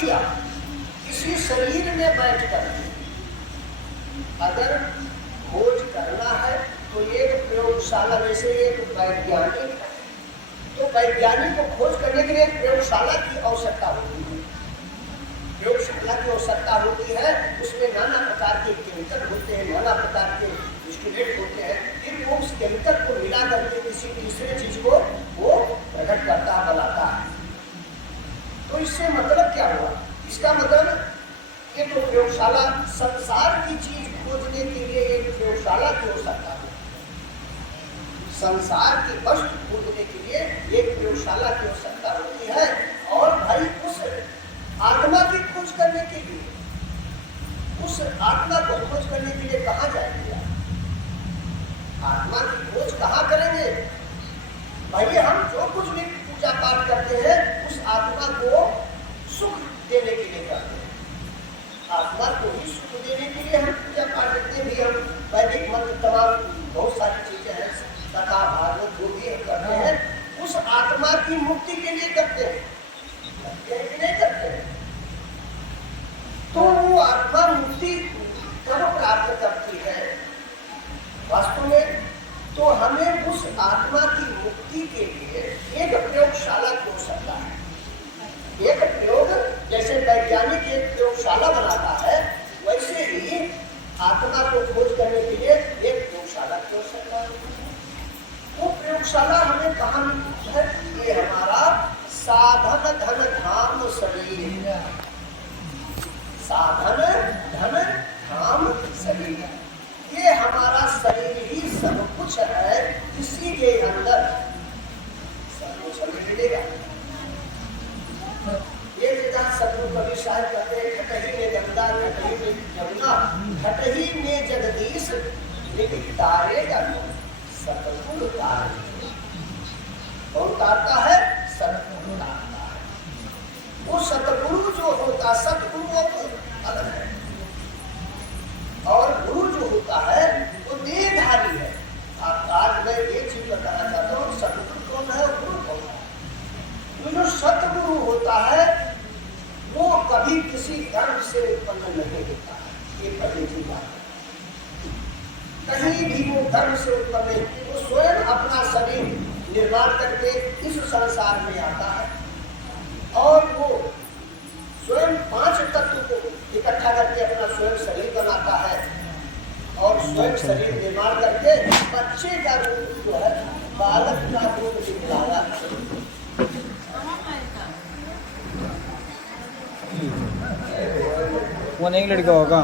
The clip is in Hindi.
किया किसी शरीर में बैठकर अगर खोज करना है तो एक प्रयोगशाला, जैसे एक वैज्ञानिक है तो वैज्ञानिक को खोज करने के लिए प्रयोगशाला की आवश्यकता होती है। प्रयोगशाला की आवश्यकता होती है, उसमें नाना प्रकार के केमिकल होते हैं, नाना प्रकार के इंस्ट्रूमेंट होते हैं, फिर वो उस केमिकल को मिला करके किसी तीसरे चीज को वो प्रकट करता बनाता है। तो इससे मतलब क्या हुआ? इसका मतलब ये तो प्रयोगशाला, संसार की चीज खोजने के लिए एक प्रयोगशाला की आवश्यकता है, संसार की वस्तु खोजने के लिए एक प्रयोगशाला की आवश्यकता होती है। और भाई उस आत्मा की खोज करने के लिए, उस आत्मा को खोज करने के लिए कहाँ जाएंगे? आत्मा की खोज कहाँ करेंगे? भाई हम जो कुछ भी पूजा पाठ करते हैं उस आत्मा को सुख देने के लिए करते हैं, आत्मा को ही सुख देने के लिए हम पूजा पाठ करते हैं। हम वैदिक मंत्र तमाम बहुत सारी चीजें हैं, कथा भागवत जो भी हम करते हैं उस आत्मा की मुक्ति के लिए करते हैं, नहीं करते हैं। तो वो आत्मा मुक्ति कब प्राप्त करती है वास्तव में? तो हमें उस आत्मा की मुक्ति के लिए एक प्रयोगशाला की आवश्यकता है। एक प्रयोग, जैसे वैज्ञानिक एक प्रयोगशाला बनाता है, वैसे ही आत्मा को खोज करने के लिए एक प्रयोगशाला की आवश्यकता है। वो प्रयोगशाला हमें कहाँ मिलती है? ये हमारा साधन धन धाम शरीर, साधन धन धाम शरीर, ये हमारा शरीर ही सब कुछ है। इसी के अंदर सब कुछ मिलेगा। ये जगह सतगुरु कबीर साहब कहते हैं, खटही में गंगा, खटही में जमुना, खटही में जगदीश, लेकिन तारेगा सतगुरु तारे। कौन तारता है? सतगुरु तारता है। वो सतगुरु जो होता, सतगुरु अलग है और गुरु जो होता है वो देहधारी है। आज मैं एक चीज बताना चाहता हूँ, सतगुरु कौन है, गुरु कौन है? तो जो सतगुरु होता है वो कभी किसी धर्म से उत्पन्न नहीं होता है, ये पहली की बात है। कहीं भी वो धर्म से उत्पन्न नहीं, वो स्वयं अपना शरीर निर्माण करके इस संसार में आता है और वो स्वयं 5 तत्व को इकट्ठा करके अपना स्वयं शरीर बनाता है और स्वयं शरीर निर्माण करके बच्चे का रूप जो है, बालक का रूप दिखलाया। वो नहीं लड़का होगा।